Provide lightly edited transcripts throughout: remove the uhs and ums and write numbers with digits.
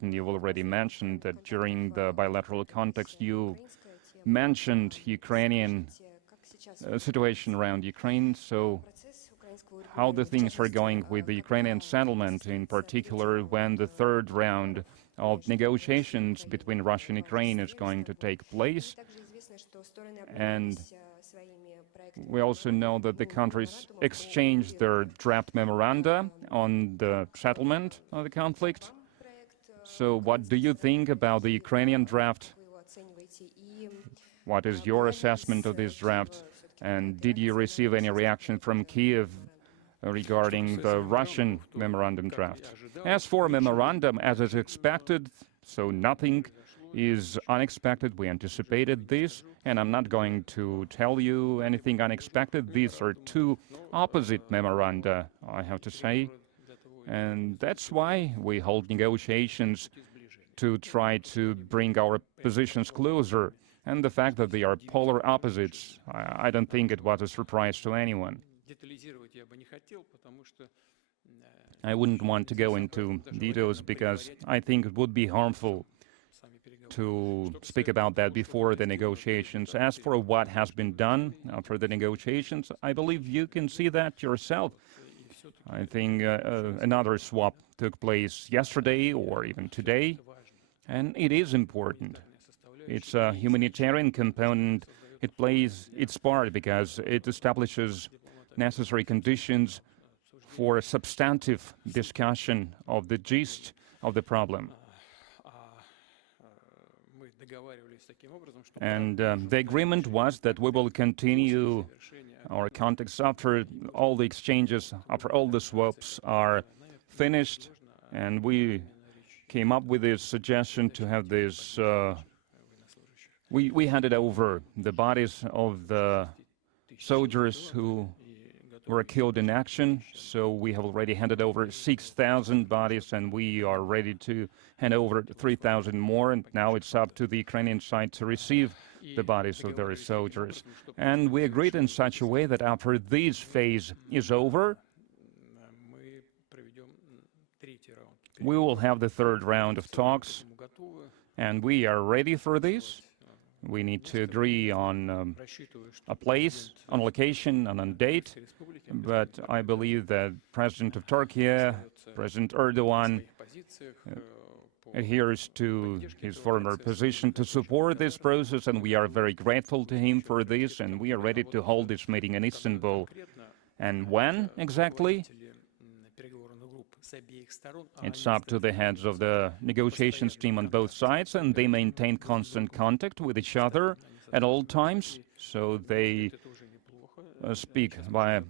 you've already mentioned that during the bilateral context you mentioned Ukrainian situation around Ukraine. So how the things are going with the Ukrainian settlement, in particular when the third round of negotiations between Russia and Ukraine is going to take place. And we also know that the countries exchanged their draft memoranda on the settlement of the conflict. So what do you think about the Ukrainian draft? What is your assessment of this draft? And did you receive any reaction from Kiev regarding the Russian memorandum draft? As for memorandum, as is expected, so nothing is unexpected. We anticipated this, and I'm not going to tell you anything unexpected. These are two opposite memoranda, I have to say, and that's why we hold negotiations to try to bring our positions closer. And the fact that they are polar opposites, I don't think it was a surprise to anyone. I wouldn't want to go into details because I think it would be harmful to speak about that before the negotiations. As for what has been done after the negotiations, I believe you can see that yourself. I think another swap took place yesterday or even today, and it is important. It's a humanitarian component. It plays its part because it establishes necessary conditions for a substantive discussion of the gist of the problem. And the agreement was that we will continue our contacts after all the exchanges, after all the swaps are finished, and we came up with this suggestion to have this. We handed over the bodies of the soldiers who were killed in action, so we have already handed over 6,000 bodies, and we are ready to hand over 3,000 more, and now it's up to the Ukrainian side to receive the bodies of their soldiers. And we agreed in such a way that after this phase is over, we will have the third round of talks, and we are ready for this. We need to agree on a place, on location, and on date, but I believe that President of Turkey, President Erdogan, adheres to his former position to support this process, and we are very grateful to him for this, and we are ready to hold this meeting in Istanbul. And when exactly? It's up to the heads of the negotiations team on both sides, and they maintain constant contact with each other at all times. So they speak via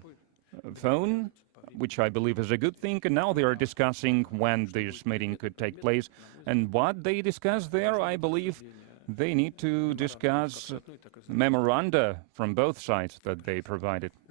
phone, which I believe is a good thing. And now they are discussing when this meeting could take place. And what they discuss there, I believe they need to discuss memoranda from both sides that they provided.